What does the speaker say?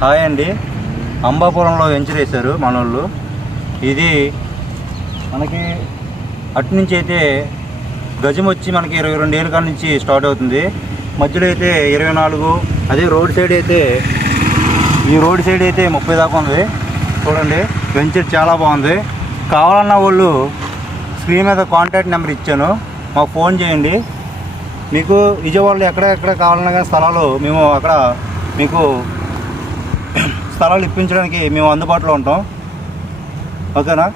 Hi అండి. అంబాపురంలో venture వేశారు మనోళ్ళు. ఇది మనకి అటు నుంచి అయితే గజం వచ్చి మనకి 22 ఏళ్ళ కాడ నుంచి స్టార్ట్ అవుతుంది. మధ్యలో అయితే 24. అదే రోడ్ సైడ్ అయితే ఈ రోడ్ సైడ్ అయితే 30 దాకా ఉంది. చూడండి, వెంచర్ చాలా బాగుంది. కావాలన్న వాళ్ళు స్క్రీన్ మీద కాంటాక్ట్ నెంబర్ ఇచ్చాను, మాకు ఫోన్ చేయండి. మీకు విజయవాడలో ఎక్కడ కావాలన్నా కానీ స్థలాలు మేము అక్కడ మీకు స్థలాలు ఇప్పించడానికి మేము అందుబాటులో ఉంటాం. ఓకేనా?